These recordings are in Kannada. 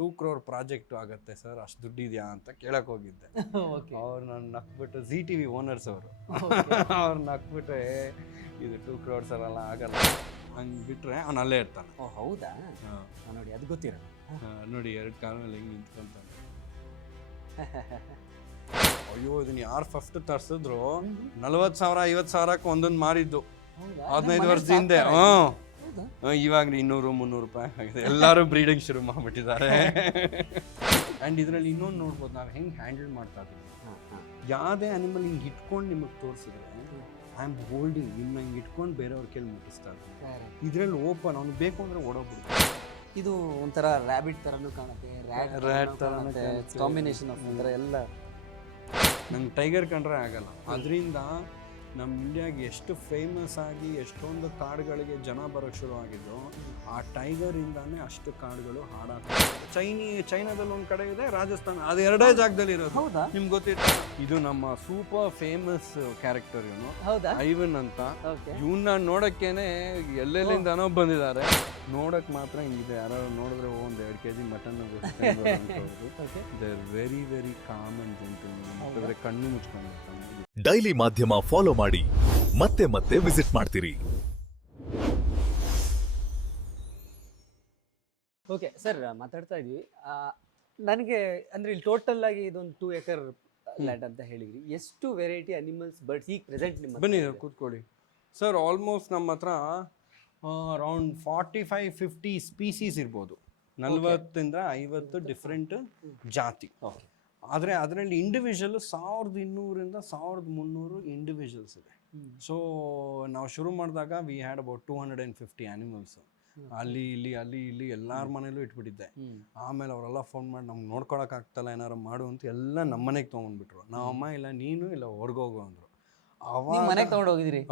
2 crore ಪ್ರಾಜೆಕ್ಟ್ ಆಗುತ್ತೆ ಸರ್, ಅಷ್ಟು ದುಡ್ಡಿದೆಯಾ ಅಂತ ಕೇಳಕ್ ಹೋಗಿದ್ದೆ. ಅವ್ರು ನಾನು ನಕ್ಬಿಟ್ಟು ಜಿ ಟಿ ವಿ ಓನರ್ಸ್ ಅವರು ಅವ್ರು ನಕ್ಬಿಟ್ಟು ಇದು 2 crores ಅಲ್ಲ ಆಗಲ್ಲ ಹಂಗೆ ಬಿಟ್ರೆ ಅವ್ನು ಅಲ್ಲೇ ಇರ್ತಾನೆ. ಓ ಹೌದಾ, ನೋಡಿ ಅದು ಗೊತ್ತಿರಲ್ಲ. ನೋಡಿ 2 ಕಾಲ ಮೇಲೆ ಹೆಂಗೆ ನಿಂತ್ಕೊಂತಾನೆ. ಅಯ್ಯೋ ಇದನ್ನ ಯಾರು ಫಸ್ಟ್ ತರ್ಸಿದ್ರು 40,000 50,000ಕ್ಕೆ ಒಂದೊಂದು ಮಾರಿದ್ದು 15 ವರ್ಷದ ಹಿಂದೆ. ಇವಾಗ 200-300 ರೂಪಾಯಿ ಆಗಿದೆ. ಎಲ್ಲರೂ ಬ್ರೀಡಿಂಗ್ ಶುರು ಮಾಡ್ಬಿಟ್ಟಿದ್ದಾರೆ. ಆ್ಯಂಡ್ ಇದರಲ್ಲಿ ಇನ್ನೊಂದು ನೋಡ್ಬೋದು ನಾವು ಹೆಂಗೆ ಹ್ಯಾಂಡಲ್ ಮಾಡ್ತಾ ಇದ್ದೀವಿ. ಯಾವುದೇ ಅನಿಮಲ್ ಹಿಂಗೆ ಇಟ್ಕೊಂಡು ನಿಮಗೆ ತೋರಿಸಿದ್ರೆ ಐ ಆಮ್ ಹೋಲ್ಡಿಂಗ್ ನಿಮ್ಮನ್ನ ಹಿಂಗೆ ಇಟ್ಕೊಂಡು ಬೇರೆಯವ್ರ ಕೈಲಿ ಮುಟ್ಟಿಸ್ತಾ ಇದ್ದೀನಿ. ಇದರಲ್ಲಿ ಓಪನ್ ಅವ್ನು ಬೇಕು ಅಂದರೆ ಓಡೋಗ್ಬಿಡುತ್ತೆ. ಇದು ಒಂಥರ ರ್ಯಾಬಿಟ್ ಥರನೂ ಕಾಣುತ್ತೆ, ರ್ಯಾಟ್ ಥರನೂ ಕಾಂಬಿನೇಷನ್ ಆಫ್ ಒಂಥರ ಎಲ್ಲ. ನಂಗೆ ಟೈಗರ್ ಕಂಡ್ರೆ ಆಗಲ್ಲ. ಅದರಿಂದ ನಮ್ಮ ಇಂಡಿಯಾಗೆ ಎಷ್ಟು ಫೇಮಸ್ ಆಗಿ ಎಷ್ಟೊಂದು ಕಾಡುಗಳಿಗೆ ಜನ ಬರೋಕ್ಕೆ ಶುರು ಆಗಿದ್ದು ಆ ಟೈಗರಿಂದಾನೇ ಅಷ್ಟು ಕಾಡುಗಳು ಹಾಳಾಗ್ತವೆ. ಚೈನಾದಲ್ಲಿ ಒಂದು ಕಡೆ ಇದೆ, ರಾಜಸ್ಥಾನ, ಅದು ಎರಡೇ ಜಾಗದಲ್ಲಿ ಇರೋದು. ಹೌದಾ, ನಿಮ್ಗೆ ಗೊತ್ತಿತ್ತು? ಇದು ನಮ್ಮ ಸೂಪರ್ ಫೇಮಸ್ ಕ್ಯಾರೆಕ್ಟರ್ ಇವನು, ಐವನ್ ಅಂತ. ಇವನ್ನ ನೋಡಕ್ಕೇನೆ ಎಲ್ಲೆಲ್ಲಿಂದನೋ ಬಂದಿದ್ದಾರೆ. ನೋಡಕ್ ಮಾತ್ರ ಹಿಂಗಿದೆ. ಯಾರು ನೋಡಿದ್ರೆ ಒಂದು 2 kg mutton very very calm and gentle. ಕಣ್ಣು ಮುಚ್ಕೊಂಡು ಡೈಲಿ ಮಾಧ್ಯಮ ಫಾಲೋ ಮಾಡಿ ಮತ್ತೆ ಮತ್ತೆ ವಿಸಿಟ್ ಮಾಡ್ತೀರಿ. ಓಕೆ ಸರ್, ಮಾತಾಡ್ತಾ ಇದ್ವಿ. ನನಗೆ ಅಂದರೆ ಇಲ್ಲಿ ಟೋಟಲ್ ಆಗಿ ಇದೊಂದು 2 acre ಲ್ಯಾಂಡ್ ಅಂತ ಹೇಳಿದ್ರಿ. ಎಷ್ಟು ವೆರೈಟಿ ಅನಿಮಲ್ಸ್ ಬರ್ಡ್ಸ್ ಈಗ ಪ್ರೆಸೆಂಟ್ ನಿಮ್ಮ ಬನ್ನಿ ಕೂತ್ಕೊಳ್ಳಿ ಸರ್. ಆಲ್ಮೋಸ್ಟ್ ನಮ್ಮ ಹತ್ರ ಅರೌಂಡ್ 45-50 ಸ್ಪೀಸೀಸ್ ಇರ್ಬೋದು. 40 to 50 ಡಿಫ್ರೆಂಟ್ ಜಾತಿ. ಆದರೆ ಅದರಲ್ಲಿ ಇಂಡಿವಿಜುವಲ್ 1200 to 1300 ಇಂಡಿವಿಜುವಲ್ಸ್ ಇದೆ. ಸೊ ನಾವು ಶುರು ಮಾಡಿದಾಗ ವಿ ಹ್ಯಾಡ್ ಅಬೌಟ್ 250 ಆ್ಯನಿಮಲ್ಸ್. ಅಲ್ಲಿ ಇಲ್ಲಿ ಎಲ್ಲಾರ ಮನೇಲೂ ಇಟ್ಬಿಟ್ಟಿದ್ದೆ. ಆಮೇಲೆ ಅವರೆಲ್ಲ ಫೋನ್ ಮಾಡಿ ನಮ್ಗೆ ನೋಡ್ಕೊಳಕ್ಕಾಗ್ತಲ್ಲ, ಏನಾರು ಮಾಡು ಅಂತ ಎಲ್ಲ ನಮ್ಮ ಮನೆಗೆ ತೊಗೊಂಡ್ಬಿಟ್ರು. ನಾವಮ್ಮ ಇಲ್ಲ ನೀನು ಇಲ್ಲ ಹೊರ್ಗೋಗು ಅಂದರು. ಅವಾಗ ಮನೆಗೆ ತೊಗೊಂಡು ಹೋಗಿದ್ರಿ?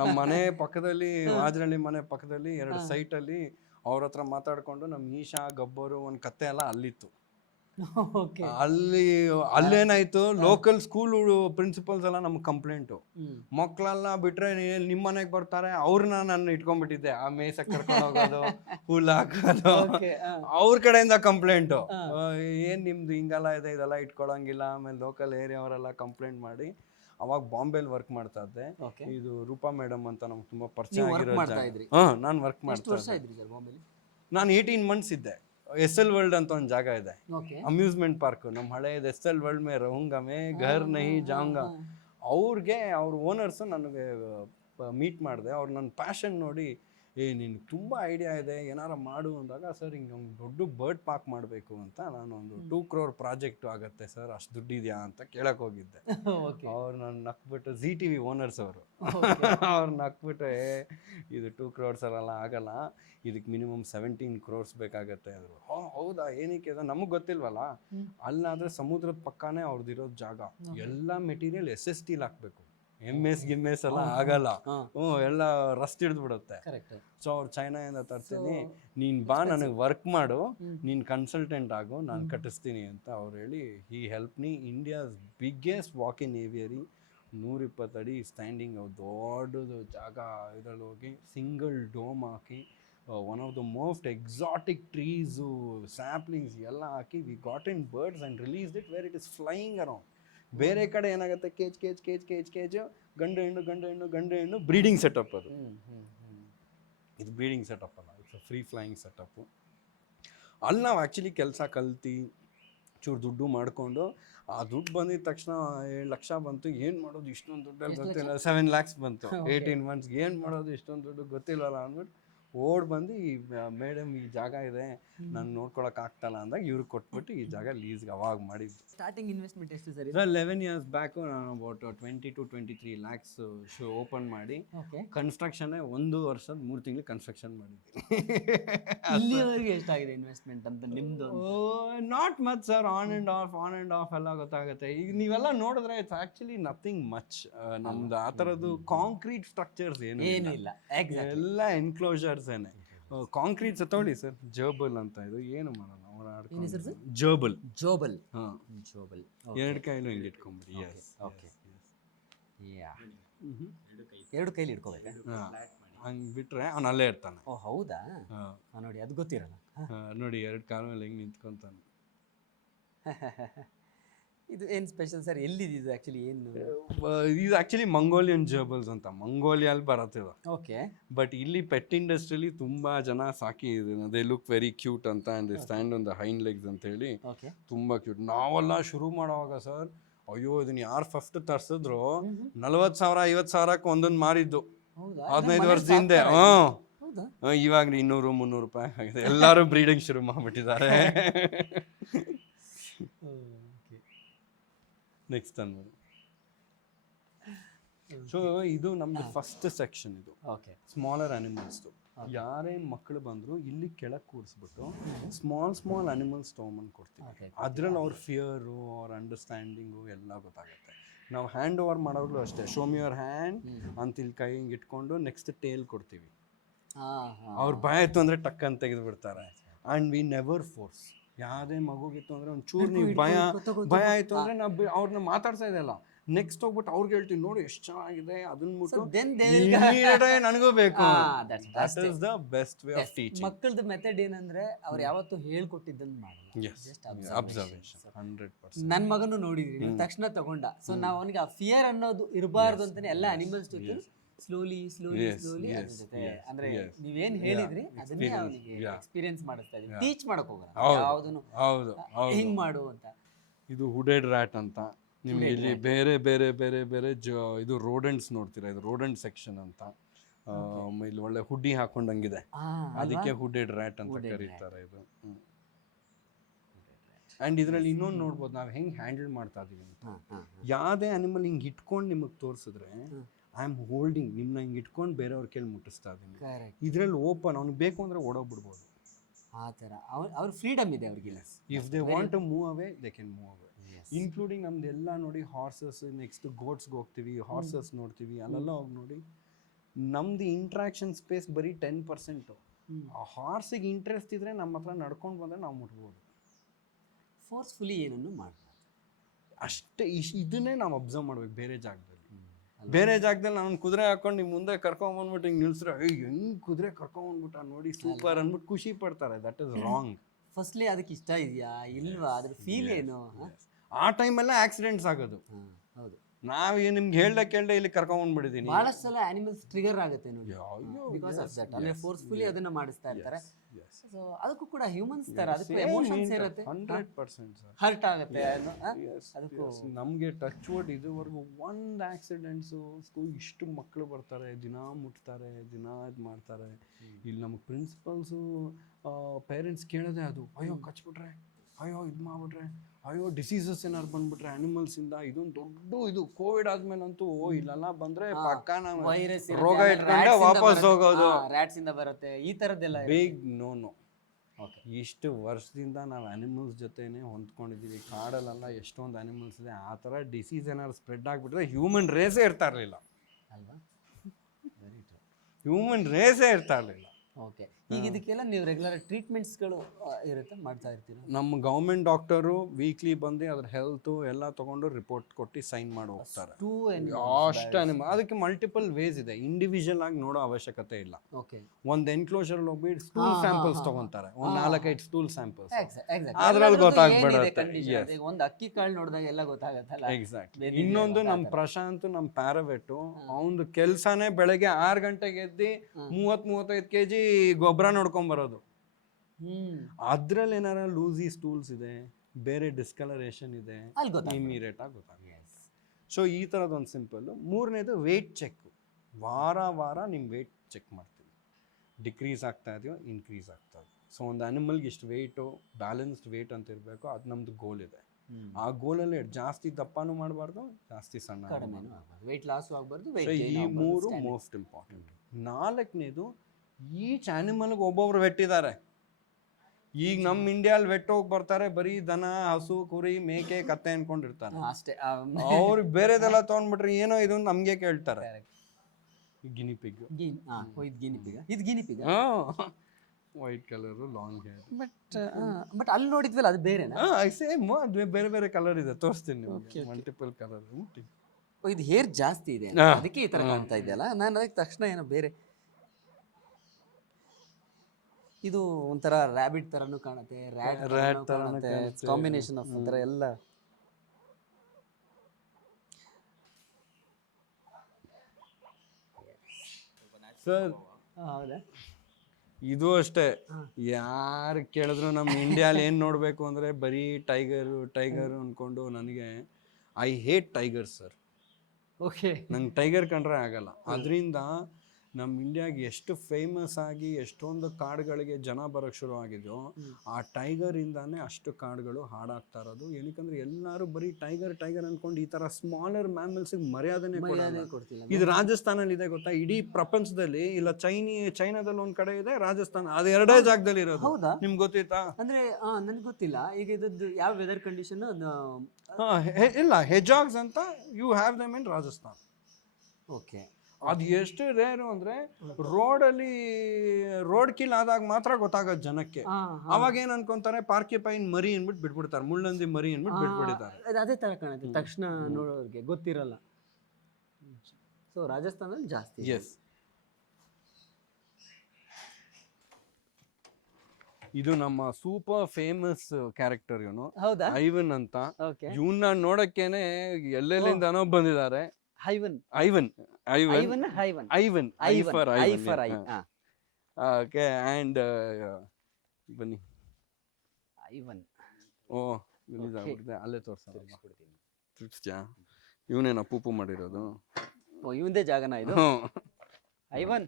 ನಮ್ಮ ಮನೆ ಪಕ್ಕದಲ್ಲಿ, ವಾಜರಳ್ಳಿ ಮನೆ ಪಕ್ಕದಲ್ಲಿ 2 ಸೈಟಲ್ಲಿ ಅವ್ರ ಹತ್ರ ಮಾತಾಡ್ಕೊಂಡು ನಮ್ಮ ಈಶಾ ಗಬ್ಬರು ಒಂದು ಕತೆ ಎಲ್ಲ ಅಲ್ಲಿತ್ತು. ಅಲ್ಲೇನಾಯ್ತು, ಲೋಕಲ್ ಸ್ಕೂಲ್ ಪ್ರಿನ್ಸಿಪಲ್ಸ್ ಎಲ್ಲ ನಮ್ಗೆ ಕಂಪ್ಲೇಂಟು, ಮಕ್ಕಳೆಲ್ಲ ಬಿಟ್ರೆ ನಿಮ್ಮ ಮನೆಗೆ ಬರ್ತಾರೆ, ಅವ್ರನ್ನ ನಾನು ಇಟ್ಕೊಂಡ್ಬಿಟ್ಟಿದ್ದೆ. ಆ ಮೇಸಕ್ಕೆ ಕರ್ಕೊಂಡು ಹೋಗೋದು, ಹುಲ್ ಹಾಕೋದು, ಅವ್ರ ಕಡೆಯಿಂದ ಕಂಪ್ಲೇಂಟು, ಏನ್ ನಿಮ್ದು ಹಿಂಗೆಲ್ಲ ಇದೆ, ಇದೆಲ್ಲ ಇಟ್ಕೊಳಂಗಿಲ್ಲ. ಆಮೇಲೆ ಲೋಕಲ್ ಏರಿಯಾ ಅವರೆಲ್ಲ ಕಂಪ್ಲೇಂಟ್ ಮಾಡಿ ಅವಾಗ ಬಾಂಬೆಲಿ ವರ್ಕ್ ಮಾಡ್ತಾ ಇದ್ದೆ. ಇದು ರೂಪಾ ಮೇಡಮ್ ಅಂತ ನಮ್ಗೆ ತುಂಬಾ ಪರಿಚಯ ಆಗಿರೋ ನಾನು ವರ್ಕ್ ಮಾಡ್ತಾ ಇದ್ದೆ. ನಾನು 18 months ಇದ್ದೆ. SL ವರ್ಲ್ಡ್ ಅಂತ ಒಂದು ಜಾಗ ಇದೆ, ಅಮ್ಯೂಸ್ಮೆಂಟ್ ಪಾರ್ಕ್. ನಮ್ಮ ಹಳೆಯದು SL ವರ್ಲ್ಡ್ ಮೇ रहूंगा मैं घर नहीं जाऊंगा. ಅವ್ರಿಗೆ ಅವ್ರ ಓನರ್ಸು ನನಗೆ ಮೀಟ್ ಮಾಡಿದೆ. ಅವ್ರು ನನ್ನ ಪ್ಯಾಷನ್ ನೋಡಿ, ನಿನ್ಗೆ ತುಂಬ ಐಡಿಯಾ ಇದೆ, ಏನಾರ ಮಾಡು ಅಂದಾಗ, ಸರ್ ಹಿಂಗೆ ಒಂದು ದೊಡ್ಡ ಬರ್ಡ್ ಪಾರ್ಕ್ ಮಾಡಬೇಕು ಅಂತ ನಾನು ಒಂದು 2 crore ಪ್ರಾಜೆಕ್ಟ್ ಆಗುತ್ತೆ ಸರ್, ಅಷ್ಟು ದುಡ್ಡಿದೆಯಾ ಅಂತ ಕೇಳಕ್ಕೆ ಹೋಗಿದ್ದೆ. ಅವ್ರು ನಾನು ನಕ್ಬಿಟ್ಟು ಜಿ ಟಿ ವಿ ಓನರ್ಸ್ ಅವರು ಅವ್ರು ನಕ್ಬಿಟ್ಟು ಇದು 2 crores ಅಲ್ಲ ಆಗಲ್ಲ, ಇದಕ್ಕೆ ಮಿನಿಮಮ್ 17 crores ಬೇಕಾಗತ್ತೆ ಅಂದರು. ಹೌದಾ, ಏನಕ್ಕೆ ಅದು ನಮಗೆ ಗೊತ್ತಿಲ್ವಲ್ಲ. ಅಲ್ಲಾದರೆ ಸಮುದ್ರದ ಪಕ್ಕನೇ ಅವ್ರದ್ದಿರೋದು ಜಾಗ. ಎಲ್ಲ ಮೆಟೀರಿಯಲ್ SST ಹಾಕಬೇಕು, MS ಎಲ್ಲ ಆಗಲ್ಲ. ಎಲ್ಲ ರಸ್ಟ್ ಹಿಡಿದ್ಬಿಡುತ್ತೆ. ಸೊ ಅವ್ರು ಚೈನಾದಿಂದ ತರ್ತೀನಿ, ನೀನು ಬಾ ನನಗೆ ವರ್ಕ್ ಮಾಡು, ನೀನು ಕನ್ಸಲ್ಟೆಂಟ್ ಆಗು, ನಾನು ಕಟ್ಟಿಸ್ತೀನಿ ಅಂತ ಅವ್ರು ಹೇಳಿ he help me. India's biggest walk in aviary, 120 ಅಡಿ ಸ್ಟ್ಯಾಂಡಿಂಗ್ ದೊಡ್ಡದು ಜಾಗ. ಇದರಲ್ಲಿ ಹೋಗಿ ಸಿಂಗಲ್ ಡೋಮ್ ಹಾಕಿ one of the most exotic trees saplings ಎಲ್ಲ ಹಾಕಿ we got in birds and release it where it is flying around. ಬೇರೆ ಕಡೆ ಏನಾಗುತ್ತೆ, ಕೇಜ್ ಗಂಡು ಹೆಣ್ಣು ಬ್ರೀಡಿಂಗ್ ಸೆಟಪ್. ಅದು ಇದು ಬ್ರೀಡಿಂಗ್ ಸೆಟಪ್ ಅಲ್ಲ, ಇಟ್ಸ್ ಫ್ರೀ ಫ್ಲೈಯಿಂಗ್ ಸೆಟಪ್ಪು. ಅಲ್ಲಿ ನಾವು ಆ್ಯಕ್ಚುಲಿ ಕೆಲಸ ಕಲ್ತು ಚೂರು ದುಡ್ಡು ಮಾಡಿಕೊಂಡು, ಆ ದುಡ್ಡು ಬಂದಿದ ತಕ್ಷಣ 7 ಲಕ್ಷ ಬಂತು. ಏನು ಮಾಡೋದು ಇಷ್ಟೊಂದು ದುಡ್ಡಲ್ಲಿ ಗೊತ್ತಿಲ್ಲ. 7 lakhs ಬಂತು 18 months. ಏನು ಮಾಡೋದು ಇಷ್ಟೊಂದು ದುಡ್ಡು ಗೊತ್ತಿಲ್ಲಲ್ಲ ಅಂದ್ಬಿಟ್ಟು ಓಡ್ ಬಂದು, ಈ ಮೇಡಮ್ ಈ ಜಾಗ ಇದೆ ನಾನು ನೋಡ್ಕೊಳಕ್ ಆಗ್ತಲ್ಲ ಅಂದಾಗ ಇವ್ರಿಗೆ ಕೊಟ್ಬಿಟ್ಟು ಈ ಜಾಗ ಲೀಸ್ಗೆ ಅವಾಗ ಮಾಡಿದ್ದು. ಸ್ಟಾರ್ಟಿಂಗ್ ಇನ್ವೆಸ್ಟ್ಮೆಂಟ್ ಎಷ್ಟು ಸರ್? 11 years ಬ್ಯಾಕು ನಾನು ಅಬೌಟ್ 20 to 23 lakhs ಓಪನ್ ಮಾಡಿ ಕನ್ಸ್ಟ್ರಕ್ಷನ್ 1 ವರ್ಷದ 3 ತಿಂಗಳು ಕನ್ಸ್ಟ್ರಕ್ಷನ್ ಮಾಡಿದ್ದೆ. ಇಲ್ಲಿವರೆಗೆ ಎಷ್ಟಾಗಿದೆ ಇನ್ವೆಸ್ಟ್ಮೆಂಟ್ ಅಂತ ನಿಮ್ದು? Not much sir, on and of ಎಲ್ಲ ಗೊತ್ತಾಗುತ್ತೆ. ಈಗ ನೀವೆಲ್ಲ ನೋಡಿದ್ರೆ ಇಟ್ಸ್ ಆ್ಯಕ್ಚುಲಿ ನಥಿಂಗ್ ಮಚ್. ನಮ್ದು ಆ ಥರದ್ದು ಕಾಂಕ್ರೀಟ್ ಸ್ಟ್ರಕ್ಚರ್ಸ್ ಏನಿಲ್ಲ, ಎಲ್ಲ ಎನ್ಕ್ಲೋಜರ್ಸ್ ಏನೇ. ಕಾಂಕ್ರೀಟ್ ತಗೊಳ್ಳಿ ಸರ್, ಜರ್ಬಲ್ ಅಂತ. ಇದು ಏನು ಮಾಡಲ್ಲ, ಜರ್ಬಲ್. 2 ಕೈಲೂ ಹಿಂಗೆ ಇಟ್ಕೊಂಬಿಡಿ. 2 ಕೈಲಿ ಇಟ್ಕೋಬೇಕಾ? ಹಂಗೆ ಬಿಟ್ರೆ ಅವ್ನು ಅಲ್ಲೇ ಇರ್ತಾನೆ. ಓ ಹೌದಾ, ಹಾ. ನೋಡಿ ಅದು ಗೊತ್ತಿರಲ್ಲ. ನೋಡಿ 2 ಕಾಲ ಮೇಲೆ ಹೆಂಗೆ ನಿಂತ್ಕೊಂತಾನೆ. ಇದು ಏನು ಸ್ಪೆಷಲ್ ಸರ್, ಎಲ್ಲಿದೆ ಇದು ಆ್ಯಕ್ಚುಲಿ ಏನು? ಇದು ಆ್ಯಕ್ಚುಲಿ ಮಂಗೋಲಿಯನ್ ಜರ್ಬಲ್ಸ್ ಅಂತ, ಮಂಗೋಲಿಯಲ್ಲಿ ಬರುತ್ತಿದೆ. ಓಕೆ. ಬಟ್ ಇಲ್ಲಿ ಪೆಟ್ ಇಂಡಸ್ಟ್ರಿಯಲ್ಲಿ ತುಂಬ ಜನ ಸಾಕಿ ದೇ ಲುಕ್ ವೆರಿ ಕ್ಯೂಟ್ ಅಂತ and they stand on the hind legs ಅಂತ ಹೇಳಿ ಓಕೆ. ತುಂಬ ಕ್ಯೂಟ್. ನಾವೆಲ್ಲ ಶುರು ಮಾಡುವಾಗ ಸರ್, ಅಯ್ಯೋ ಇದನ್ನ ಯಾರು ಫಸ್ಟ್ ತರಿಸಿದ್ರು 40,000 50,000ಕ್ಕೆ ಒಂದೊಂದು ಮಾರಿದ್ದು 15 ವರ್ಷದ ಹಿಂದೆ. ಇವಾಗ 200-300 ರೂಪಾಯಿ ಆಗಿದೆ. ಎಲ್ಲರೂ ಬ್ರೀಡಿಂಗ್ ಶುರು ಮಾಡಿಬಿಟ್ಟಿದ್ದಾರೆ. ನೆಕ್ಸ್ಟ್ ಅನ್ಬೋದು. ಸೊ ಇದು ನಮ್ದು ಫಸ್ಟ್ ಸೆಕ್ಷನ್. ಇದು ಓಕೆ. ಸ್ಮಾಲರ್ ಅನಿಮಲ್ಸ್ದು. ಯಾರೇ ಮಕ್ಕಳು ಬಂದ್ರು ಇಲ್ಲಿ ಕೆಳಗೆ ಕೂರಿಸ್ಬಿಟ್ಟು ಸ್ಮಾಲ್ ಅನಿಮಲ್ಸ್ ತೊಗೊಂಬಂದು ಕೊಡ್ತೀವಿ. ಅದ್ರಲ್ಲಿ ಅವ್ರ ಫಿಯರು, ಅವ್ರ ಅಂಡರ್ಸ್ಟ್ಯಾಂಡಿಂಗು ಎಲ್ಲ ಗೊತ್ತಾಗುತ್ತೆ. ನಾವು ಹ್ಯಾಂಡ್ ಓವರ್ ಮಾಡೋವಾಗಲೂ ಅಷ್ಟೇ, ಶೋ ಮಿ ಯುವರ್ ಹ್ಯಾಂಡ್ ಅಂತ ಇಲ್ಲಿ ಕೈ ಹಿಂಗೆ ಇಟ್ಕೊಂಡು ನೆಕ್ಸ್ಟ್ ಟೇಲ್ ಕೊಡ್ತೀವಿ. ಅವ್ರ ಭಯ ಇತ್ತು ಅಂದರೆ ಟಕ್ ಅಂತ ತೆಗೆದು ಬಿಡ್ತಾರೆ. And we never force. ಯಾವುದೇ ಮಗುಗಿತ್ತು ಅಂದರೆ ಒಂಚೂರು ನೀವು ಭಯ ಆಯಿತು ಅಂದರೆ ನಾವು ಅವ್ರನ್ನ ಮಾತಾಡ್ತಾ ಇದೆಯಲ್ಲ, ನೆಕ್ಸ್ಟ್ ಹೋಗ್ಬಿಟ್ಟು ಅವ್ರಿಗೆ ಹೇಳ್ತೀವಿ, ನೋಡಿ ಎಷ್ಟು ಚೆನ್ನಾಗಿದೆ ಅದನ್ನ ಮುಟ್ಟು ನನಗೂ ಬೇಕು. That is the best way of teaching. ಮಕ್ಕಳದ ಮೆಥಡ್ ಏನಂದ್ರೆ ಅವ್ರು ಯಾವತ್ತೂ ಹೇಳ್ಕೊಟ್ಟಿದ್ದನ್ನು ಮಾಡಲ್ಲ, ಅಬ್ಸರ್ವೇಷನ್. 100%. ನನ್ನ ಮಗನು ನೋಡಿದ್ರಿ ನೀವು ತಕ್ಷಣ ತಗೊಂಡ. ಸೊ ನಾವು ಅವನಿಗೆ ಆ ಫಿಯರ್ ಅನ್ನೋದು ಇರಬಾರ್ದು ಅಂತಾನೆ ಎಲ್ಲ ಅನಿಮಲ್ಸ್ ಜೊತೆ ಸ್ಲೋಲಿ ಅಂದ್ರೆ ನೀವೇನ್ ಹೇಳಿದ್ರಿ ಅದನ್ನೇ ಅವನಿಗೆ ಎಕ್ಸ್ಪೀರಿಯನ್ಸ್ ಮಾಡಿಸ್ತಾ ಇದೀವಿ, ಟೀಚ್ ಮಾಡಕ್ ಹೋಗಲ್ಲ ಯಾವುದನ್ನು ಹಿಂಗ್ ಮಾಡು ಅಂತ. ಇದು ಹುಡೆಡ್ ರ್ಯಾಟ್ ಅಂತ. ನಿಮ್ಗೆ ಇಲ್ಲಿ ಬೇರೆ ಬೇರೆ ಬೇರೆ ಬೇರೆ ಇದು ರೋಡೆಂಟ್ಸ್ ನೋಡ್ತೀರಾ, ಇದು ರೋಡೆಂಟ್ ಸೆಕ್ಷನ್ ಅಂತ. ಇಲ್ಲಿ ಒಳ್ಳೆ ಹುಡ್ಡಿ ಹಾಕೊಂಡಂಗಿದೆ, ಅದಕ್ಕೆ ಹುಡೆಡ್ ರ್ಯಾಟ್ ಅಂತ ಕರೀತಾರೆ ಇದು. ಆ್ಯಂಡ್ ಇದರಲ್ಲಿ ಇನ್ನೊಂದು ನೋಡ್ಬೋದು ನಾವು ಹೆಂಗೆ ಹ್ಯಾಂಡಲ್ ಮಾಡ್ತಾ ಇದೀವಿ ಅಂತ. ಯಾವುದೇ ಅನಿಮಲ್ ಹಿಂಗೆ ಇಟ್ಕೊಂಡು ನಿಮಗೆ ತೋರಿಸಿದ್ರೆ ಐ ಆಮ್ ಹೋಲ್ಡಿಂಗ್, ನಿಮ್ಮನ್ನ ಹಿಂಗೆ ಇಟ್ಕೊಂಡು ಬೇರೆಯವ್ರ ಕೈಲಿ ಮುಟ್ಟಿಸ್ತಾ ಇದ್ದೀನಿ. ಇದರಲ್ಲಿ ಓಪನ್, ಅವ್ನಿಗೆ ಬೇಕು ಅಂದರೆ ಓಡೋಗ್ಬಿಡ್ಬೋದು. ಆ ಥರ ಅವ್ರ ಫ್ರೀಡಮ್ ಇದೆ ಅವ್ರಿಗೆ. If they want to move away they can move away. Including ನಮ್ದೆಲ್ಲ ನೋಡಿ, ಹಾರ್ಸಸ್, ನೆಕ್ಸ್ಟ್ ಗೋಟ್ಸ್ಗೆ ಹೋಗ್ತೀವಿ, ಹಾರ್ಸಸ್ ನೋಡ್ತೀವಿ, ಅಲ್ಲೆಲ್ಲ ಹೋಗಿ ನೋಡಿ ನಮ್ದು ಇಂಟ್ರಾಕ್ಷನ್ ಸ್ಪೇಸ್ ಬರೀ 10%. ಆ ಹಾರ್ಸಿಗೆ ಇಂಟ್ರೆಸ್ಟ್ ಇದ್ದರೆ ನಮ್ಮ ಹತ್ರ ನಡ್ಕೊಂಡು ಬಂದರೆ ನಾವು ಮುಟ್ಬೋದು. ಫೋರ್ಸ್ಫುಲಿ ಏನನ್ನು ಮಾಡಬಾರ್ದು ಅಷ್ಟೇ. ಇದನ್ನೇ ನಾವು ಅಬ್ಸರ್ವ್ ಮಾಡ್ಬೇಕು. ಬೇರೆ ಜಾಗದಲ್ಲಿ ನಾನು ಕುದುರೆ ಹಾಕೊಂಡು ನಿಮ್ಮ ಮುಂದೆ ಕರ್ಕೊಂಡ್ಬಂದ್ಬಿಟ್ಟು ಹಿಂಗೆ ನಿಲ್ಸ್ರೆ, ಹೆಂಗೆ ಕುದುರೆ ಕರ್ಕೊಂಡ್ಬಂದ್ಬಿಟ್ಟ ನೋಡಿ ಸೂಪರ್ ಅಂದ್ಬಿಟ್ಟು ಖುಷಿ ಪಡ್ತಾರೆ. That is wrong. ಫಸ್ಟ್ಲಿ ಅದಕ್ಕೆ ಇಷ್ಟ ಇದೆಯಾ ಇಲ್ವಾ, ಅದ್ರ ಫೀಲ್ ಏನು? ಆ ಟೈಮೆಲ್ಲ ಆಕ್ಸಿಡೆಂಟ್ಸ್ ಆಗೋದು. ಹೌದು, ನಾವು ನಿಮ್ಗೆ ಹೇಳ್ದೆ ಇಲ್ಲಿ ಕರ್ಕೊಂಡ್ಬಂದ್ಬಿಟ್ಟಿದ್ದೀನಿ. ಬಹಳಷ್ಟು ಸಲ ಅನಿಮಲ್ಸ್ ಟ್ರಿಗರ್ ಆಗುತ್ತೆ ನೋಡಿ, ಬಿಕಾಸ್ ಆಫ್ ದಟ್. ಅಂದ್ರೆ ಫೋರ್ಸ್ಫುಲಿ ಅದನ್ನ ಮಾಡಿಸ್ತಾ ಇರ್ತಾರೆ. ಸೊ ಅದಕ್ಕೂ ಕೂಡ ಹ್ಯೂಮನ್ಸ್ ತರ ಅದಕ್ಕೂ ಎಮೋಷನ್ಸ್ ಇರುತ್ತೆ. 100% ಹರ್ಟ್ ಆಗುತ್ತೆ ಅದಕ್ಕೂ. ನಮಗೆ ಟಚ್ ವರ್ಡ್ ಇದುವರೆಗೂ ಒಂದು ಆಕ್ಸಿಡೆಂಟ್ಸು, ಇಷ್ಟು ಮಕ್ಕಳು ಬರ್ತಾರೆ, ದಿನ ಮುಟ್ತಾರೆ, ದಿನ ಇದು ಮಾಡ್ತಾರೆ. ಇಲ್ಲಿ ನಮಗೆ ಪ್ರಿನ್ಸಿಪಲ್ಸು ಪೇರೆಂಟ್ಸ್ ಕೇಳೋದೇ ಅದು, ಅಯ್ಯೋ ಕಚ್ಬಿಟ್ರೆ, ಅಯ್ಯೋ ಇದು ಮಾಡ್ಬಿಟ್ರೆ, ಅಯ್ಯೋ ಡಿಸೀಸಸ್ ಏನಾದ್ರು ಬಂದ್ಬಿಟ್ರೆ ಅನಿಮಲ್ಸಿಂದ. ಇದೊಂದು ದೊಡ್ಡ ಇದು ಕೋವಿಡ್ ಆದ್ಮೇಲಂತೂ ಇಲ್ಲೆಲ್ಲ ಬಂದ್ರೆ ಪಕ್ಕ ನಾವು ರೋಗ ಇಟ್ಕೊಂಡೆ ವಾಪಸ್ ಹೋಗೋದು. ರ್ಯಾಟ್ಸ್ ಇಂದ ಬರುತ್ತೆ, ಈ ತರದ್ದೆಲ್ಲ ಬಿಗ್ ನೋ. ಇಷ್ಟು ವರ್ಷದಿಂದ ನಾವು ಅನಿಮಲ್ಸ್ ಜೊತೆನೆ ಹೊಂದ್ಕೊಂಡಿದ್ದೀವಿ. ಕಾಡಲ್ಲೆಲ್ಲ ಎಷ್ಟೊಂದು ಅನಿಮಲ್ಸ್ ಇದೆ. ಆ ಥರ ಡಿಸೀಸ್ ಏನಾದ್ರು ಸ್ಪ್ರೆಡ್ ಆಗಿಬಿಟ್ರೆ ಹ್ಯೂಮನ್ ರೇಸೇ ಇರ್ತಾ ಇರಲಿಲ್ಲ ಅಲ್ವಾ? ಹ್ಯೂಮನ್ ರೇಸೇ ಇರ್ತಾ ಇರಲಿಲ್ಲ. ಓಕೆ. ಈಗ ಇದಕ್ಕೆಲ್ಲ ನೀವು ರೆಗ್ಯುಲರ್ ಟ್ರೀಟ್ಮೆಂಟ್ಸ್ಗಳು ಇರುತ್ತೆ, ಮಾಡ್ತಾ ಇರ್ತೀರಾ? ನಮ್ಮ ಗೌರ್ಮೆಂಟ್ ಡಾಕ್ಟರು ವೀಕ್ಲಿ ಬಂದು ಅದ್ರ ಹೆಲ್ತು ಎಲ್ಲ ತೊಗೊಂಡು ರಿಪೋರ್ಟ್ ಕೊಟ್ಟು ಸೈನ್ ಮಾಡಿ ಹೋಗ್ತಾರೆ. ಅಷ್ಟೇ. ಅದಕ್ಕೆ ಮಲ್ಟಿಪಲ್ ವೇಸ್ ಇದೆ, ಇಂಡಿವಿಜುವಲ್ ಆಗಿ ನೋಡೋ ಅವಶ್ಯಕತೆ ಇಲ್ಲ. ಓಕೆ. ಒಂದು ಎನ್ಕ್ಲೋಜರ್ ಹೋಗ್ಬಿಟ್ಟು ಸ್ಟೂಲ್ ಸ್ಯಾಂಪಲ್ಸ್ ತೊಗೊಂತಾರೆ, ಒಂದು 4-5 ಸ್ಟೂಲ್ ಸ್ಯಾಂಪಲ್ಸ್, ಅದ್ರಲ್ಲಿ ಅದ್ರಲ್ಲಿ ಗೊತ್ತಾಗ್ಬಿಡುತ್ತೆ. ಒಂದು ಅಕ್ಕಿ ಕಾಳು ನೋಡಿದಾಗ ಎಲ್ಲ ಗೊತ್ತಾಗತ್ತಲ್ಲ. ಎಕ್ಸಾಕ್ಟ್ಲಿ. ಇನ್ನೊಂದು ನಮ್ಮ ಪ್ರಶಾಂತ್, ನಮ್ಮ ಪ್ಯಾರವೆಟ್ಟು, ಅವನದು ಕೆಲಸನೇ ಬೆಳಗ್ಗೆ 6 ಗಂಟೆಗೆ ಎದ್ದು 30-35 kg ಗೊಬ್ಬರ ನೋಡ್ಕೊಂಡ್ ಬರೋದು. ಅದ್ರಲ್ಲಿ ಏನಾರ ಲೂಸಿ ಸ್ಟೂಲ್ಸ್ ಇದೆ, ಬೇರೆ ಡಿಸ್ಕಲರೇಷನ್ ಇದೆ, ಇಮಿಡಿಯೇಟ್ ಆಗಿ ಗೊತ್ತಾಗುತ್ತೆ. ಸೊ ಈ ಥರದ್ದು ಒಂದು ಸಿಂಪಲ್. ಮೂರನೇದು ವೆಯ್ಟ್ ಚೆಕ್. ವಾರ ನಿಮ್ಮ ವೆಯ್ಟ್ ಚೆಕ್ ಮಾಡ್ತೀವಿ. ಡಿಕ್ರೀಸ್ ಆಗ್ತಾ ಇದೆಯೋ ಇನ್ಕ್ರೀಸ್ ಆಗ್ತಾ ಇದೆ. ಸೊ ಒಂದು ಅನಿಮಲ್ಗೆ ಇಷ್ಟು ವೆಯ್ಟು, ಬ್ಯಾಲೆನ್ಸ್ಡ್ ವೆಯ್ಟ್ ಅಂತ ಇರಬೇಕು, ಅದು ನಮ್ಮದು ಗೋಲ್ ಇದೆ. ಆ ಗೋಲಲ್ಲಿ ಜಾಸ್ತಿ ದಪ್ಪನೂ ಮಾಡಬಾರ್ದು, ಜಾಸ್ತಿ ಸಣ್ಣ ವೆಯ್ಟ್ ಲಾಸ್ ಆಗಬಾರ್ದು. ಈ 3 ಮೋಸ್ಟ್ ಇಂಪಾರ್ಟೆಂಟ್. 4ನೇದು ಈಚ್ ಆನಿಮಲ್ಗೆ ಒಬ್ಬೊಬ್ರು ವೆಟ್ಟಿದ್ದಾರೆ. ಈಗ ನಮ್ಮ ಇಂಡಿಯಾದಲ್ಲಿ ವೆಟ್ ಹೋಗಿ ಬರ್ತಾರೆ, ಬರೀ ದನ, ಹಸು, ಕುರಿ, ಮೇಕೆ, ಕತ್ತೆ ಅನ್ಕೊಂಡಿರ್ತಾರೆ ಅಷ್ಟೇ. ಅವ್ರಿಗೆ ಬೇರೆದೆಲ್ಲ ತೊಗೊಂಡ್ಬಿಟ್ರೆ ಏನೋ ಇದು ನಮ್ಗೆ ಕೇಳ್ತಾರೆ. ಗಿನಿಪಿಗ್, ಇದು guinea pig, white colour, long hair. But ಅಲ್ಲಿ ನೋಡಿದ್ವಲ್ಲ ಅದು ಬೇರೆನಾ? ಸೇಮ್, ಬೇರೆ ಬೇರೆ ಕಲರ್ ಇದೆ, ತೋರಿಸ್ತೀನಿ ನಿಮಗೆ. Multiple colour. ಇದು ಹೇರ್ ಜಾಸ್ತಿ ಇದೆ ಅದಕ್ಕೆ ಈ ತರ ಕಾಣ್ತಾ ಇದೆಯಲ್ಲ. ನಾನು ಅದಕ್ಕೆ ತಕ್ಷಣ ಏನೋ ಬೇರೆ ಇದು ಒಂಥರ ರ್ಯಾಬಿಟ್ ತರನು ಕಾಣುತ್ತೆ, ರ್ಯಾಟ್ ಕಾಣುತ್ತೆ, ಕಾಂಬಿನೇಷನ್ ಆಫ್ ಒಂಥರ ಎಲ್ಲ. ಸರ್ ಹೌದಾ? ಇದು ಅಷ್ಟೇ, ಯಾರು ಕೇಳಿದ್ರು ನಮ್ಮ ಇಂಡಿಯಾಲಿ ಏನು ನೋಡಬೇಕು ಅಂದರೆ ಬರೀ ಟೈಗರು ಅಂದ್ಕೊಂಡು ನನಗೆ I hate tiger sir. Okay. ನಂಗೆ ಟೈಗರ್ ಕಂಡ್ರೆ ಆಗಲ್ಲ. ಅದರಿಂದ ನಮ್ಮ ಇಂಡಿಯಾಗೆ ಎಷ್ಟು ಫೇಮಸ್ ಆಗಿ ಎಷ್ಟೊಂದು ಕಾಡುಗಳಿಗೆ ಜನ ಬರೋಕ್ಕೆ ಶುರು ಆಗಿದೆಯೋ ಆ ಟೈಗರಿಂದಾನೇ ಅಷ್ಟು ಕಾಡುಗಳು ಹಾಳಾಗ್ತಾ ಇರೋದು. ಏನಕ್ಕಂದ್ರೆ ಎಲ್ಲರೂ ಬರೀ ಟೈಗರ್ ಅಂದ್ಕೊಂಡು ಈ ಥರ ಸ್ಮಾಲರ್ ಮ್ಯಾಮಲ್ಸಿಗೆ ಮರ್ಯಾದೆನೇ ಕೊಡ್ತಿಲ್ಲ. ಇದು ರಾಜಸ್ಥಾನಲ್ಲಿ ಇದೆ ಗೊತ್ತಾ, ಇಡೀ ಪ್ರಪಂಚದಲ್ಲಿ ಇಲ್ಲ ಚೈನಾದಲ್ಲಿ ಒಂದ್ ಕಡೆ ಇದೆ, ರಾಜಸ್ಥಾನ, ಅದು ಎರಡೇ ಜಾಗದಲ್ಲಿ ಇರೋದು. ಹೌದಾ? ನಿಮ್ಗೆ ಗೊತ್ತಿತ್ತಾ? ಅಂದ್ರೆ ನನಗೆ ಗೊತ್ತಿಲ್ಲ. ಈಗ ಇದ್ದದ್ದು ಯಾವ ವೆದರ್ ಕಂಡೀಷನ್? ಇಲ್ಲ, ಹೆಜಾಗ್ಸ್ ಅಂತ you have them in Rajasthan. Okay. ಅದು ಎಷ್ಟು ರೇರು ಅಂದ್ರೆ ರೋಡ್ ಕಿಲ್ ಆದಾಗ ಮಾತ್ರ ಗೊತ್ತಾಗೋದು ಜನಕ್ಕೆ. ಅವಾಗ ಏನ್ ಅನ್ಕೊಂತಾರೆ, ಪಾರ್ಕಿಪೈನ್ ಮರಿ ಅನ್ಬಿಟ್ಟು ಬಿಟ್ಬಿಡ್ತಾರೆ, ಮುಳ್ಳಂದಿ ಮರಿ ಅನ್ಬಿಟ್ಟು ಬಿಟ್ಬಿಡ್ತಾರೆ. ಅದೇ ತರ ಕಾಣುತ್ತೆ ತಕ್ಷಣ ನೋಡೋರಿಗೆ, ಗೊತ್ತಿರಲ್ಲ. ಸೊ ರಾಜಸ್ಥಾನದಲ್ಲಿ ಜಾಸ್ತಿ. ಎಸ್. ಇದು ನಮ್ಮ ಸೂಪರ್ ಫೇಮಸ್ ಕ್ಯಾರೆಕ್ಟರ್ ಇವನು. ಹೌದಾ? ಐವನ್ ಅಂತ. ಓಕೆ. ಇವನ್ನ ನೋಡಕ್ಕೇನೆ ಎಲ್ಲೆಲ್ಲಿಂದನೋ ಬಂದಿದ್ದಾರೆ. ಐವನ್. ಓಕೆ. ಅಂಡ್ ಬನ್ನಿ. ಐವನ್. ಓ ಅಲ್ಲೇ ತೋರಿಸ್ತೀಯಾ? ಇವನೇನ ಪೂಪು ಮಾಡಿರೋದು? ಓ, ಇವಂದೇ ಜಾಗನ ಇದು? ಐವನ್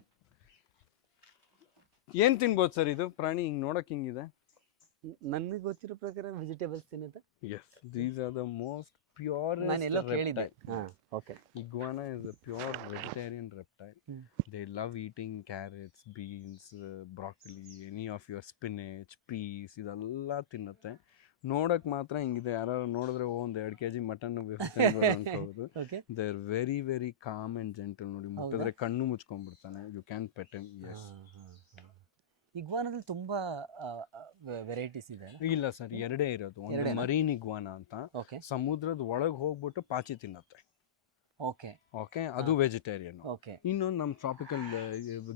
ಏನ್ ತಿನ್ಬೋದು ಸರ್ ಇದು ಪ್ರಾಣಿ? ಹಿಂಗ್ ನೋಡಕ್ ಹಿಂಗಿದೆ. ನನಗೆ ಗೊತ್ತಿರೋ ಪ್ರಕಾರ ವೆಜಿಟೇಬಲ್ಸ್ ತಿನ್ನುತ್ತೆ. Yes, these are the most purest. ನಾನು ಎಲ್ಲೋ ಕೇಳಿದ್ದೆ. Okay. Iguana is a pure vegetarian reptile. They love eating carrots, beans, broccoli, any of your spinach, peas, ಇದೆಲ್ಲ ತಿನ್ನುತ್ತೆ. ನೋಡಕ್ ಮಾತ್ರ ಹಿಂಗಿದೆ. ಯಾರು ನೋಡಿದ್ರೆ ಒಂದ್ 2 kg ಮಟನ್ ಅನ್ಕೋಬಹುದು. They are very very calm and gentle. ನೋಡಿ, ಮುಟ್ಟಿದ್ರೆ ಕಣ್ಣು ಮುಚ್ಕೊಂಡ್ಬಿಡ್ತಾನೆ. You can pet him. Yes. ಇಗ್ವಾನದಲ್ಲಿ ತುಂಬಾ ವೆರೈಟೀಸ್ ಇದೆ. ಇಲ್ಲ ಸರ್, ಎರಡೇ ಇರೋದು. ಒಂದು ಮರೀನ್ ಇಗ್ವಾನ ಅಂತ, ಸಮುದ್ರದ ಒಳಗೆ ಹೋಗ್ಬಿಟ್ಟು ಪಾಚಿ ತಿನ್ನತ್ತೆ. ಓಕೆ ಓಕೆ, ಅದು ವೆಜಿಟೇರಿಯನ್. ಓಕೆ. ಇನ್ನೊಂದು ನಮ್ಮ ಟ್ರಾಪಿಕಲ್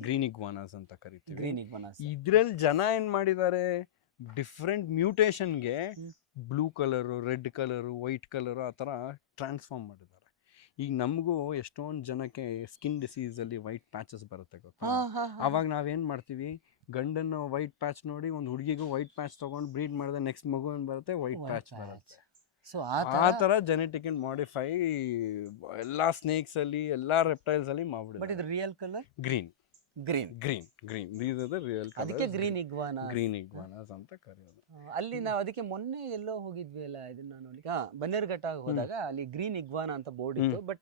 ಗ್ರೀನ್ ಇಗ್ವಾನಾಸ್ ಅಂತ ಕರಿತೀವಿ. ಗ್ರೀನ್ ಇಗ್ವಾನಾಸ್ ಇದ್ರಲ್ಲಿ ಜನ ಏನ್ ಮಾಡಿದ್ದಾರೆ, ಡಿಫ್ರೆಂಟ್ ಮ್ಯೂಟೇಶನ್ಗೆ blue colour, red colour, white colour ಆ ಥರ ಟ್ರಾನ್ಸ್ಫಾರ್ಮ್ ಮಾಡಿದ್ದಾರೆ. ಈಗ ನಮಗೂ ಎಷ್ಟೊಂದು ಜನಕ್ಕೆ ಸ್ಕಿನ್ ಡಿಸೀಸಲ್ಲಿ ವೈಟ್ ಪ್ಯಾಚಸ್ ಬರುತ್ತೆ ಗೊತ್ತಾ. ಅವಾಗ ನಾವೇನು ಮಾಡ್ತೀವಿ, ಗಂಡನ್ನು ವೈಟ್ ಪ್ಯಾಚ್ ನೋಡಿ ಒಂದು ಹುಡುಗಿಗೂ ವೈಟ್ ಪ್ಯಾಚ್ ತೊಗೊಂಡು ಬ್ರೀಡ್ ಮಾಡಿದ್ರೆ ನೆಕ್ಸ್ಟ್ ಮಗು ಏನು ಬರುತ್ತೆ, ವೈಟ್ ಪ್ಯಾಚ್ ಬರುತ್ತೆ. ಸೊ ಆ ಥರ ಜೆನೆಟಿಕ್ ಅಂಡ್ ಮಾಡಿಫೈ ಎಲ್ಲ ಸ್ನೇಕ್ಸಲ್ಲಿ, ಎಲ್ಲ ರೆಪ್ಟೈಲ್ಸಲ್ಲಿ ಮಾಡ್ಬಿಡುತ್ತೆ. ಬಟ್ ಇದು real colour green. These are the real colors. ಅದಕ್ಕೆ ಗ್ರೀನ್ ಇಗ್ವಾನಾಸ್ ಅಂತ ಕರೆಯೋದು. ಅಲ್ಲಿ ನಾವು ಅದಕ್ಕೆ ಮೊನ್ನೆ ಎಲ್ಲೋ ಹೋಗಿದ್ವಿ ಅಲ್ಲ, ಇದನ್ನ ನೋಡ್ಲಿಕ್ಕೆ ಬನ್ನೇರುಘಟ್ಟ ಹೋದಾಗ ಅಲ್ಲಿ ಗ್ರೀನ್ ಇಗ್ವಾನಾ ಅಂತ ಬೋರ್ಡ್ ಇತ್ತು. ಬಟ್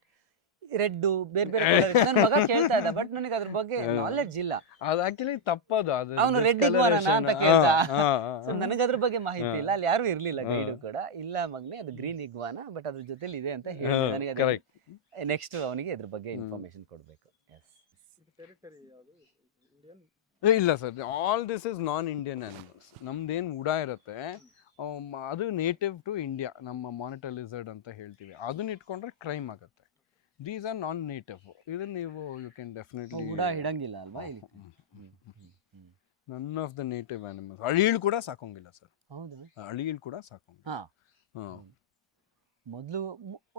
ರೆಡ್ ಬೇರೆ ಬೇರೆ ನನ್ನ ಮಗ ಕೇಳ್ತಾ ಇದ್ದ, ಬಟ್ ನನಗೆ ಅದ್ರ ಬಗ್ಗೆ ನಾಲೆಡ್ಜ್ ಇಲ್ಲ. ಅದು ಆಕ್ಚುಲಿ ತಪ್ಪದು. ಅವನು ರೆಡ್ ಇಗ್ವಾನಾ ಅಂತ ಕೇಳ್ದ. ನನಗೆ ಅದ್ರ ಬಗ್ಗೆ ಮಾಹಿತಿ ಇಲ್ಲ, ಅಲ್ಲಿ ಯಾರು ಇರ್ಲಿಲ್ಲ, ಗೈಡು ಕೂಡ ಇಲ್ಲ. ಮಗನೇ ಅದು ಗ್ರೀನ್ ಇಗ್ವಾನಾ, ಬಟ್ ಅದ್ರ ಜೊತೆಲಿ ಇದೆ ಅಂತ ಹೇಳಿ ನನಗೆ ನೆಕ್ಸ್ಟ್ ಅವನಿಗೆ ಇದ್ರ ಬಗ್ಗೆ ಇನ್ಫಾರ್ಮೇಶನ್ ಕೊಡ್ಬೇಕು. ಇಲ್ಲ sir, all this is non Indian animals. ನಮ್ದೇನು ಉಡಾ ಇರುತ್ತೆ ಅದು ನೇಟಿವ್ ಟು ಇಂಡಿಯಾ. ನಮ್ಮ ಮಾನಿಟರ್ ಲಿಸರ್ಡ್ ಅಂತ ಹೇಳ್ತೀವಿ, ಅದನ್ನ ಇಟ್ಕೊಂಡ್ರೆ ಕ್ರೈಮ್ ಆಗುತ್ತೆ. These are non native. ಇದನ್ನ ನೀವು ಯು ಕ್ಯಾನ್ ಡೆಫಿನೆಟ್ಲಿ ಉಡಾ ಹಿಡಂಗಿಲ್ಲ ಅಲ್ವಾ ಇಲ್ಲಿ? None of the native animals. ಅಳಿಲ್ ಕೂಡ ಸಾಕೋಂಗಿಲ್ಲ ಸರ್. ಹೌದಾ? ಅಳಿಲ್ ಕೂಡ ಸಾಕೋಂಗಿಲ್ಲ. ಮೊದಲು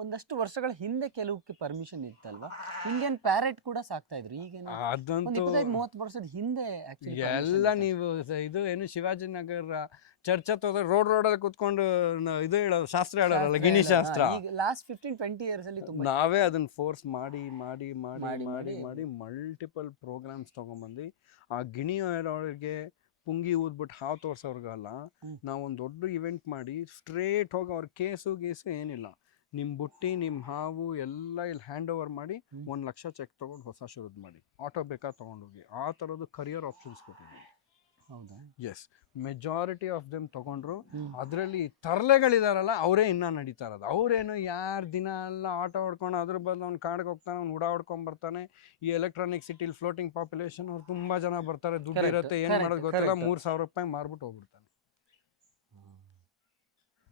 ಒಂದಷ್ಟು ವರ್ಷಗಳ ಹಿಂದೆ ಕೆಲವಕ್ಕೆ ಪರ್ಮಿಷನ್ ಇತ್ತಲ್ವಾ? ಇಂಡಿಯನ್ ಪ್ಯಾರೆಟ್ ಕೂಡ ಸಾಕ್ತಾ ಇದ್ರು. ಈಗ ಅದಂತೂ 25-30 ವರ್ಷದ ಹಿಂದೆ ಎಲ್ಲ ನೀವು ಇದು ಏನು ಶಿವಾಜಿನಗರ ಚರ್ಚ್ ಹತ್ರ ಹೋದ್ರೆ ರೋಡಲ್ಲಿ ಕೂತ್ಕೊಂಡು ಇದು ಹೇಳೋದು, ಶಾಸ್ತ್ರ ಹೇಳೋರಲ್ಲ, ಗಿಣಿ ಶಾಸ್ತ್ರ. ಲಾಸ್ಟ್ 15-20 ಇಯರ್ಸ್ ಅಲ್ಲಿ ನಾವೇ ಅದನ್ನ ಫೋರ್ಸ್ ಮಾಡಿ ಮಾಡಿ ಮಾಡಿ ಮಾಡಿ ಮಾಡಿ ಮಲ್ಟಿಪಲ್ ಪ್ರೋಗ್ರಾಮ್ಸ್ ತಗೊಂಡ್ಬಂದು ಆ ಗಿಣಿ ಹೇಳೋರಿಗೆ ಪುಂಗಿ ಊದ್ಬಿಟ್ಟು ಹಾವು ತೋರ್ಸೋರ್ಗಲ್ಲ, ನಾವೊಂದು ದೊಡ್ಡ ಇವೆಂಟ್ ಮಾಡಿ ಸ್ಟ್ರೇಟ್ ಹೋಗಿ ಅವ್ರ ಕೇಸು ಏನಿಲ್ಲ, ನಿಮ್ಮ ಬುಟ್ಟಿ ನಿಮ್ಮ ಹಾವು ಎಲ್ಲ ಇಲ್ಲಿ ಹ್ಯಾಂಡ್ ಓವರ್ ಮಾಡಿ 1 ಲಕ್ಷ ಚೆಕ್ ತೊಗೊಂಡು ಹೊಸ ಶುರುದ್ ಮಾಡಿ, ಆಟೋ ಬೇಕಾದ್ರೆ ತೊಗೊಂಡೋಗಿ, ಆ ಥರದ್ದು ಕರಿಯರ್ ಆಪ್ಷನ್ಸ್ ಕೊಟ್ಟಿದ್ದೀವಿ. ಹೌದಾ? ಎಸ್, ಮೆಜಾರಿಟಿ ಆಫ್ ದೆಮ್ ತೊಗೊಂಡ್ರು. ಅದರಲ್ಲಿ ತರಲೆಗಳಿದಾರಲ್ಲ ಅವರೇ ಇನ್ನೂ ನಡೀತಾ ಇರೋದು. ಅವರೇನು ಯಾರು ದಿನ ಎಲ್ಲ ಆಟೋ ಹೊಡ್ಕೊಂಡು ಅದ್ರ ಬದಲು ಅವ್ನು ಕಾಡಿಗೆ ಹೋಗ್ತಾನೆ, ಅವ್ನು ಉಡಾ ಹೊಡ್ಕೊಂಡು ಬರ್ತಾನೆ. ಈ ಎಲೆಕ್ಟ್ರಾನಿಕ್ ಸಿಟಿಲಿ ಫ್ಲೋಟಿಂಗ್ ಪಾಪ್ಯುಲೇಷನ್ ಅವ್ರು ತುಂಬ ಜನ ಬರ್ತಾರೆ, ದುಡ್ಡು ಇರುತ್ತೆ, ಏನು ಮಾಡೋದು ಗೊತ್ತಿಲ್ಲ, 3,000 ರೂಪಾಯಿ ಮಾರ್ಬಿಟ್ಟು ಹೋಗ್ಬಿಡ್ತಾನೆ.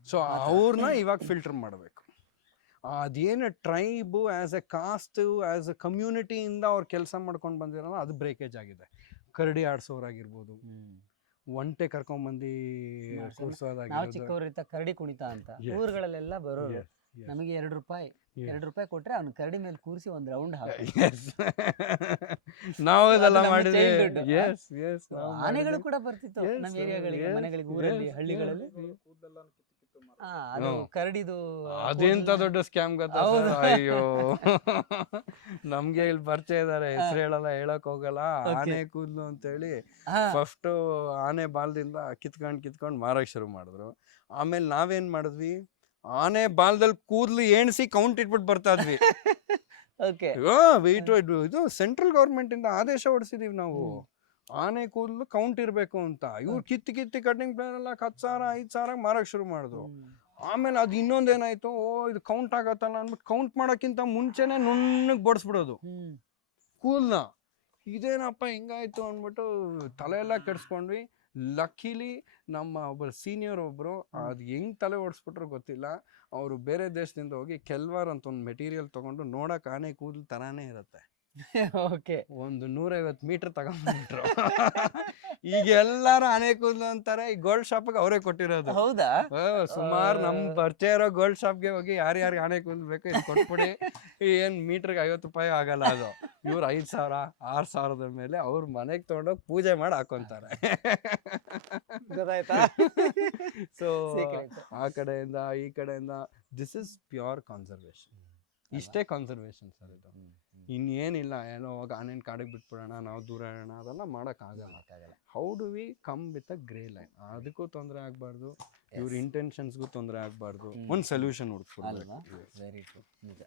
ಸೊ ಅವ್ರನ್ನ ಇವಾಗ ಫಿಲ್ಟರ್ ಮಾಡಬೇಕು. ಅದೇನು tribe as a caste as a ಕಮ್ಯುನಿಟಿಯಿಂದ ಅವ್ರು ಕೆಲಸ ಮಾಡ್ಕೊಂಡು ಬಂದಿರೋಲ್ಲ, ಅದು ಬ್ರೇಕೇಜ್ ಆಗಿದೆ. ಕರಡಿ ಆಡಿಸೋರಾಗಿರ್ಬೋದು, ಒಂಟೆ ಕರ್ಕೊಂಬಂದು ಕೂರ್ಸೋದಾಗಿ ನಾವು ಚಿಕ್ಕವರಿದ್ದ ಕರಡಿ ಕುಣಿತ ಅಂತ ಊರುಗಳಲ್ಲೆಲ್ಲ ಬರೋರು. ನಮಗೆ 2 ರೂಪಾಯಿ ಕೊಟ್ರೆ ಅವ್ನು ಕರಡಿ ಮೇಲೆ ಕೂರಿಸಿ ಒಂದ್ ರೌಂಡ್ ನಾವು ಅದೆಲ್ಲ ನಮ್ಮ ಮಾಡಿದ್ವಿ. childhood. Yes, yes, ಆನೆಗಳು ಕೂಡ ಬರ್ತಿತ್ತು ನಮ್ಮ ಏರಿಯಾಗಳಿಗೆ, ಮನೆಗಳಿಗೆ, ಊರಲ್ಲಿ, ಹಳ್ಳಿಗಳಲ್ಲಿ. ಅದು ಕರಡಿದು ಅದೆಂತ ದೊಡ್ಡ ಸ್ಕ್ಯಾಮ್ ಗೊತ್ತಾ ಹೌದು. sir? ಅಯ್ಯೋ ನಮ್ಗೆ ಇಲ್ಲಿ ಪರಿಚಯ ಇದಾರೆ, ಹೆಸರು ಹೇಳಲ್ಲ, ಹೇಳಕ್ ಹೋಗಲ್ಲ. ಆನೆ ಕೂದ್ಲು ಅಂತ ಹೇಳಿ ಫಸ್ಟ್ ಆನೆ ಬಾಲ್ದಿಂದ ಕಿತ್ಕೊಂಡ್ ಮಾರಕ್ ಶುರು ಮಾಡಿದ್ರು. ಆಮೇಲೆ ನಾವೇನ್ ಮಾಡಿದ್ವಿ, ಆನೆ ಬಾಲ್ದಲ್ಲಿ ಕೂದ್ಲು ಎಣ್ಸಿ ಕೌಂಟ್ ಇಟ್ಬಿಟ್ಟು ಬರ್ತಾ ಇದ್ವಿ. ಓಕೆ ಇದು ಸೆಂಟ್ರಲ್ ಗೌರ್ಮೆಂಟ್ ಇಂದ ಆದೇಶ ಹೊಡ್ಸಿದೀವಿ ನಾವು, ಆನೆ ಕೂದಲು ಕೌಂಟ್ ಇರ್ಬೇಕು ಅಂತ. ಇವ್ರು ಕಿತ್ತಿ ಕಟಿಂಗ್ ಪ್ಲಾನ್ ಎಲ್ಲ 10,000 5,000 ಮಾರಕ್ ಶುರು ಮಾಡಿದ್ರು. ಆಮೇಲೆ ಅದು ಇನ್ನೊಂದೇನಾಯ್ತು, ಇದು ಕೌಂಟ್ ಆಗತ್ತಲ್ಲ ಅಂದ್ಬಿಟ್ಟು ಕೌಂಟ್ ಮಾಡೋಕ್ಕಿಂತ ಮುಂಚೆನೆ ನುಣ್ಣಗ್ ಬಡಿಸ್ಬಿಡೋದು ಕೂಲ್ನ. ಇದೇನಪ್ಪ ಹಿಂಗಾಯ್ತು ಅಂದ್ಬಿಟ್ಟು ತಲೆ ಎಲ್ಲ ಕೆಡ್ಸ್ಕೊಂಡ್ವಿ. ಲಕ್ಕಿಲಿ ನಮ್ಮ ಒಬ್ಬರು ಸೀನಿಯರ್ ಒಬ್ರು ಅದು ಹೆಂಗ್ ತಲೆ ಓಡಿಸ್ಬಿಟ್ರು ಗೊತ್ತಿಲ್ಲ, ಅವರು ಬೇರೆ ದೇಶದಿಂದ ಹೋಗಿ ಕೆಲ್ವಾರ್ ಅಂತ ಒಂದು ಮೆಟೀರಿಯಲ್ ತಗೊಂಡು ನೋಡಕ್ ಆನೆ ಕೂದಲು ತರಾನೇ ಇರುತ್ತೆ, ಓಕೆ ಒಂದು 150 ಮೀಟರ್ ತಗೊಂಡ್ಬಿಟ್ರು. ಈಗ ಎಲ್ಲಾರು ಆನೆ ಕೂದಲು ಅಂತಾರೆ. ಈ ಗೋಲ್ಡ್ ಶಾಪ್ಗೆ ಅವರೇ ಕೊಟ್ಟಿರೋದು. ಹೌದಾ? ಸುಮಾರು ನಮ್ ಪರಿಚಯ ಇರೋ ಗೋಲ್ಡ್ ಶಾಪ್ಗೆ ಹೋಗಿ ಯಾರ್ಯಾರಿಗೆ ಆನೆ ಕೂದಲು ಬೇಕು ಇದು ಕೊಟ್ಬಿಡಿ, ಏನ್ ಮೀಟರ್ಗೆ 50 ರೂಪಾಯಿ ಆಗಲ್ಲ ಅದು. ಇವ್ರು 5,000 6,000 ಮೇಲೆ ಅವ್ರ ಮನೆಗೆ ತಗೊಂಡೋಗಿ ಪೂಜೆ ಮಾಡಿ ಹಾಕೊಂತಾರೆ. ಗೊತ್ತಾಯ್ತಾ? ಸೊ ಆ ಕಡೆಯಿಂದ ಈ ಕಡೆಯಿಂದ ದಿಸ್ ಇಸ್ ಪ್ಯೂರ್ ಕನ್ಸರ್ವೇಶನ್. ಇಷ್ಟೇ ಕನ್ಸರ್ವೇಶನ್ ಸರ್ ಇದು. ಇನ್ನೇನಿಲ್ಲ, ಏನೋ ಹೋಗಿ ಆನೆನ್ ಕಾಡಿಗೆ ಬಿಟ್ಬಿಡೋಣ, ನಾವು ದೂರ ಇಡೋಣ, ಅದೆಲ್ಲ ಮಾಡಕ್ ಆಗಲ್ಲ. How do we come with a grey line? ಅದಕ್ಕೂ ತೊಂದರೆ ಆಗ್ಬಾರ್ದು, ಇವ್ರ ಇಂಟೆನ್ಷನ್ಸ್ಗೂ ತೊಂದರೆ ಆಗ್ಬಾರ್ದು, ಒಂದು ಸೊಲ್ಯೂಷನ್ ಹುಡುಕ್ಬಿಡ್ಬೇಕು. ವೆರಿ ಟ್ರೂ, ನಿಜ.